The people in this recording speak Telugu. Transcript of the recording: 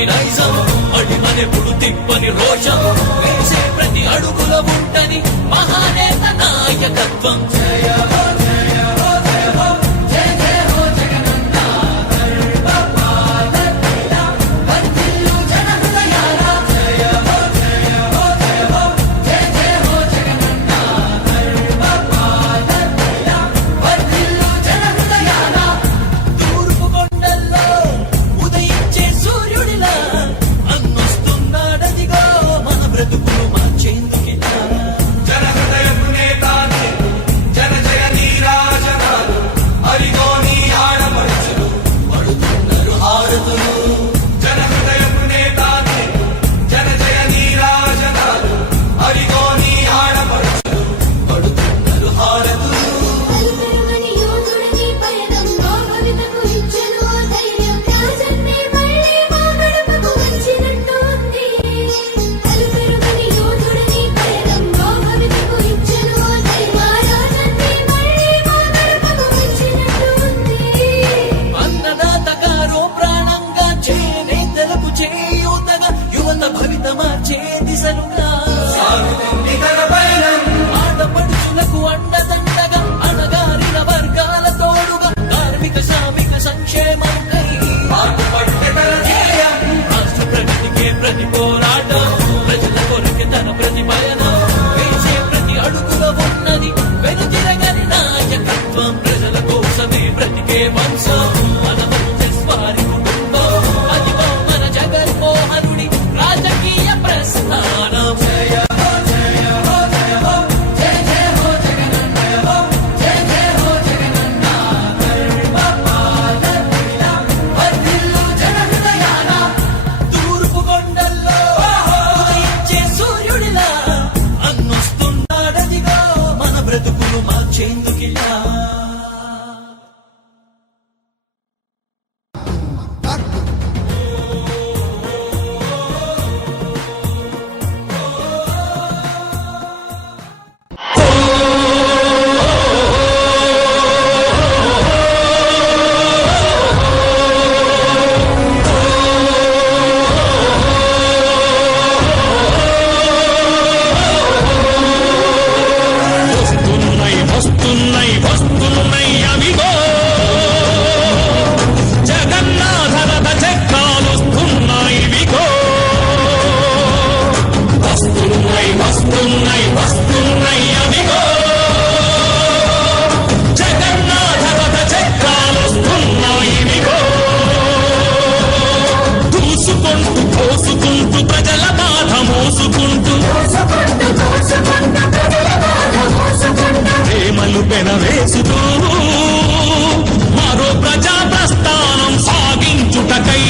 తప్పని నైజం అడిమనెప్పుడు తిప్పని రోషం వేసే ప్రతి అడుగుల ఉంటని మహానేత నాయకత్వం జయ హో జయ హో జయ హో జయ జయ హో జగనన్న గర్భపాలకిల వర్ధిల్లు జన హృదయాల జయ హో జయ హో జయ హో జయ జయ హో జగనన్న గర్భపాలకిల వర్ధిల్లు జన హృదయాల తూర్పు కొండల్లో ఉదయించే సూర్యుడిలా అన్నొస్తున్నాడదిగో మన బ్రతుకులు మార్చేందుకిలా జన హృదయపు నేత జన జయ నీరాజనాలు అరిగో నీ ఆడపడుచులు పడుతున్నారు హారతులు జన హృదయపు నేత జన జయ నీరాజనాలు అరిగో నీ ఆడపడుచులు పడుతున్నారు హారతులు అన్నదాతగారో ప్రాణంగా చేనేతలకు చేయూతగా యువత భవిత మార్చే దిశలుగా సాగుతుంది తన పయనం ఆడపడుచులకు అండదండగా అణగారిన వర్గాల తోడుగా కార్మిక శ్రామిక సంక్షేమంకై పాటుపడితే తన ధ్యేయం రాష్ట్ర ప్రగతికే ప్రతి పోరాటం ప్రజల కొరకే తన ప్రతి పయనం వేసే ప్రతి అడుగుల ఉన్నది వెనుతిరగని నాయకత్వం ప్రజల కోసమే బ్రతికే వంశం మన వారి కుటుంబం అదిగో మన జగన్మోహనుడి రాజకీయ ప్రస్థానం జయ హో జయ హో జయ హో జయ జయ హో జగనన్న హో జయ జయ హో జగనన్న గర్భపాలకిల వర్ధిల్లు జన హృదయాల తూర్పు కొండల్లో ఉదయించే సూర్యుడిలా అన్నొస్తున్నాడదిగో మన బ్రతుకులు మార్చేందుకిలా వస్తున్నాయి అవిగో జగన్నాథ రథ చక్రాలొస్తున్నాయి విగో వస్తున్నాయి అవిగో జగన్నాథ రథ చక్రాలొస్తున్నాయి విగో దూసుకుంటూ పోసుకుంటూ ప్రజల బాధ మోసుకుంటూ ప్రేమలు పెనవేసుతూ మరో ప్రజా ప్రస్థానం సాగించుటకై